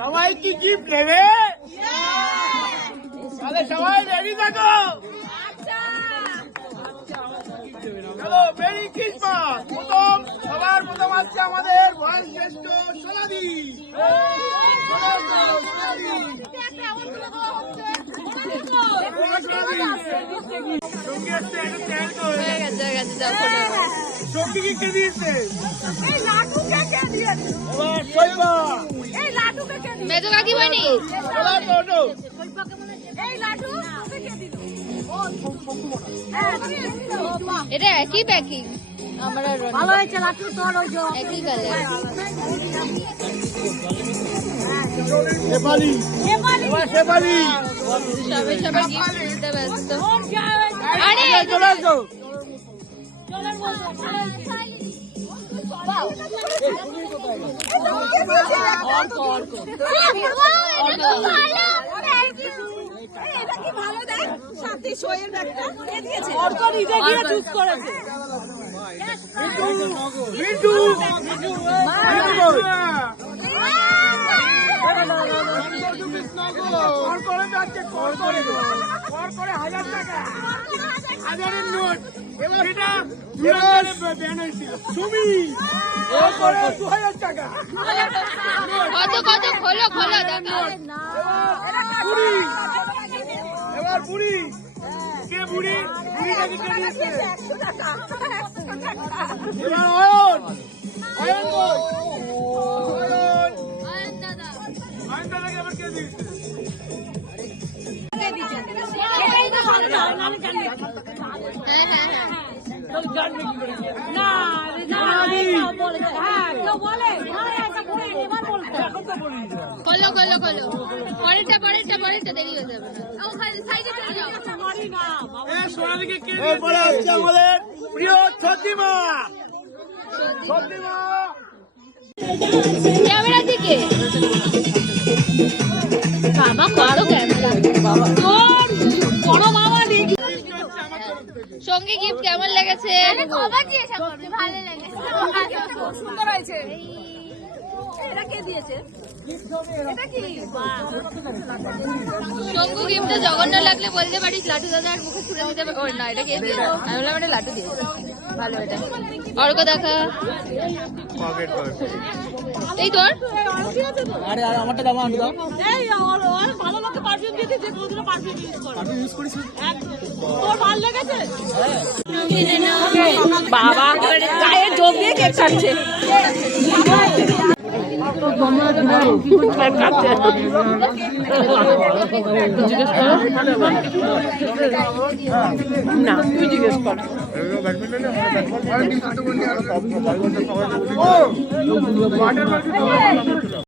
সবাই কি গিফট নেবে? তাহলে সবাই রেডি থাকো। চলো, মেরি ক্রিসমাস। সবার প্রথম আসছে আমাদের ভয় শ্রেষ্ঠ সোনাদি। সঙ্গী কে দিয়েছে? মেজো কাকি বইনি এটা একই প্যাকিং। আমরা ভালো হয়েছে লাটু, তোর ওই যে একই কালার। শেফালি শেফালি সবাই সবাই গিফট দিতে ব্যস্ত। আরে চলে আসো। হাজারের নোট এবার এটা 2000 হয়েছিল। তুমি 2000 টাকা কত কত খোলো খোলো দেখো। এবার বুড়ি কে বুড়ি? বুড়িটাকে কে দিয়েছে? এবার অয়ন অয়ন বল। অয়ন দাদাকে এবার কে দিয়েছে? খোলো খোলো খোলো, পরেরটা পরেরটা পরেরটা দেরি হয়ে যাবে। সোনাদিকে কে দিয়েছে? এরপরে হচ্ছে আমাদের প্রিয় সতীমা। সতীমা ক্যামেরা দিকে বাবা, কত ক্যামেরা। বড় বাবা দেখি সঙ্গে গিফট কেমন লেগেছে? ভালো লেগেছে, সুন্দর হয়েছে। এটা কে দিয়েছে? শঙ্কু গিফটটা জঘন্য লাগলে বলতে পারিস, লাটু দাদার মুখে ছুড়ে দিতে পারি। ও না, এটা কে দিয়েছে? আমি বললাম এটা লাটু দিয়েছে। ভালো, এটা অর্ক দেখা। এই তোর আরে আমারটা দাও, আমি দাও। এই ভালো লাগে পারফিউম দিতে, যে কোনদিনও পারফিউম ইউজ করে। পারফিউম ইউজ করিস? তোর ভালো লেগেছে? বাবা গায়ে জোর দিয়ে কেক কাটছে। না তুই জিজ্ঞেস কর।